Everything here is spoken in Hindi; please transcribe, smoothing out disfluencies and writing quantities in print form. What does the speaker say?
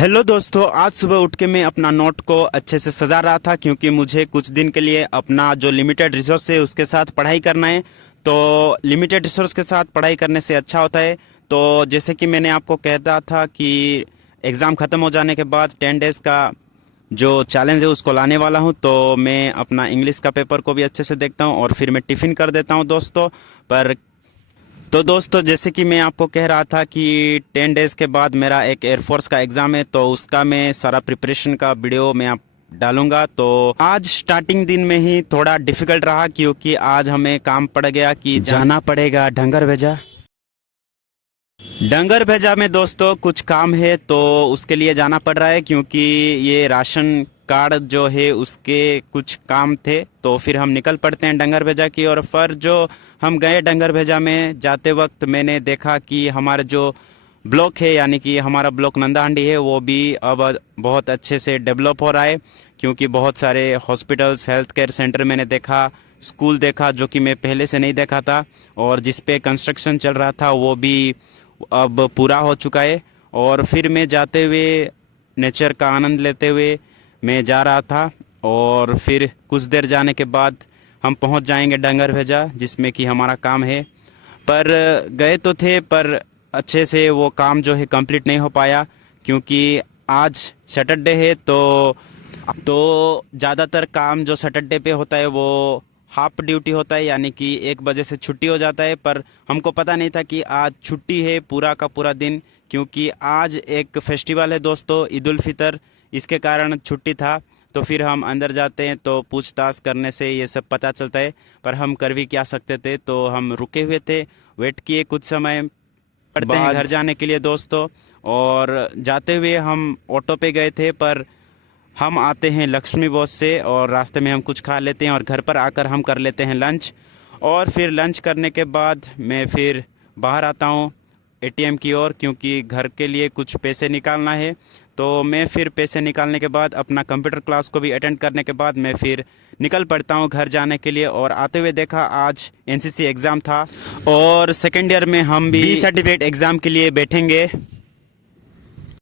हेलो दोस्तों, आज सुबह उठ के मैं अपना नोट को अच्छे से सजा रहा था क्योंकि मुझे कुछ दिन के लिए अपना जो लिमिटेड रिसोर्स है उसके साथ पढ़ाई करना है। तो लिमिटेड रिसोर्स के साथ पढ़ाई करने से अच्छा होता है। तो जैसे कि मैंने आपको कहता था कि एग्ज़ाम ख़त्म हो जाने के बाद 10 डेज़ का जो चैलेंज है उसको लाने वाला हूँ। तो मैं अपना इंग्लिश का पेपर को भी अच्छे से देखता हूँ और फिर मैं टिफ़िन कर देता हूँ दोस्तों। पर तो दोस्तों, जैसे कि मैं आपको कह रहा था कि 10 डेज़ के बाद मेरा एक एयरफोर्स का एग्ज़ाम है, तो उसका मैं सारा प्रिपरेशन का वीडियो मैं आप डालूंगा। तो आज स्टार्टिंग दिन में ही थोड़ा डिफ़िकल्ट रहा क्योंकि आज हमें काम पड़ गया कि जाना पड़ेगा डंगर भेजा। डंगर भेजा में दोस्तों कुछ काम है तो उसके लिए जाना पड़ रहा है क्योंकि ये राशन कार्ड जो है उसके कुछ काम थे। तो फिर हम निकल पड़ते हैं डंगर भेजा की और फिर जो हम गए डंगर भेजा में जाते वक्त मैंने देखा कि हमारा जो ब्लॉक है यानी कि हमारा ब्लॉक नंदाहांडी है वो भी अब बहुत अच्छे से डेवलप हो रहा है क्योंकि बहुत सारे हॉस्पिटल्स हेल्थ केयर सेंटर मैंने देखा, स्कूल देखा जो कि मैं पहले से नहीं देखा था, और जिस पे कंस्ट्रक्शन चल रहा था वो भी अब पूरा हो चुका है। और फिर मैं जाते हुए नेचर का आनंद लेते हुए मैं जा रहा था और फिर कुछ देर जाने के बाद हम पहुंच जाएंगे डंगर भेजा जिसमें कि हमारा काम है। पर गए तो थे पर अच्छे से वो काम जो है कंप्लीट नहीं हो पाया क्योंकि आज सैटरडे है। तो ज़्यादातर काम जो सैटरडे पे होता है वो हाफ ड्यूटी होता है यानी कि 1 बजे से छुट्टी हो जाता है। पर हमको पता नहीं था कि आज छुट्टी है पूरा का पूरा दिन क्योंकि आज एक फेस्टिवल है दोस्तों, ईद उल फितर, इसके कारण छुट्टी था। तो फिर हम अंदर जाते हैं तो पूछताछ करने से ये सब पता चलता है, पर हम कर भी क्या सकते थे। तो हम रुके हुए थे, वेट किए कुछ समय, पड़ते हैं घर जाने के लिए दोस्तों। और जाते हुए हम ऑटो पे गए थे पर हम आते हैं लक्ष्मी बॉस से और रास्ते में हम कुछ खा लेते हैं और घर पर आकर हम कर लेते हैं लंच। और फिर लंच करने के बाद मैं फिर बाहर आता हूँ एटीएम की ओर क्योंकि घर के लिए कुछ पैसे निकालना है। तो मैं फिर पैसे निकालने के बाद अपना कंप्यूटर क्लास को भी अटेंड करने के बाद मैं फिर निकल पड़ता हूँ घर जाने के लिए। और आते हुए देखा आज एनसीसी एग्ज़ाम था और सेकेंड ईयर में हम भी सर्टिफिकेट एग्ज़ाम के लिए बैठेंगे।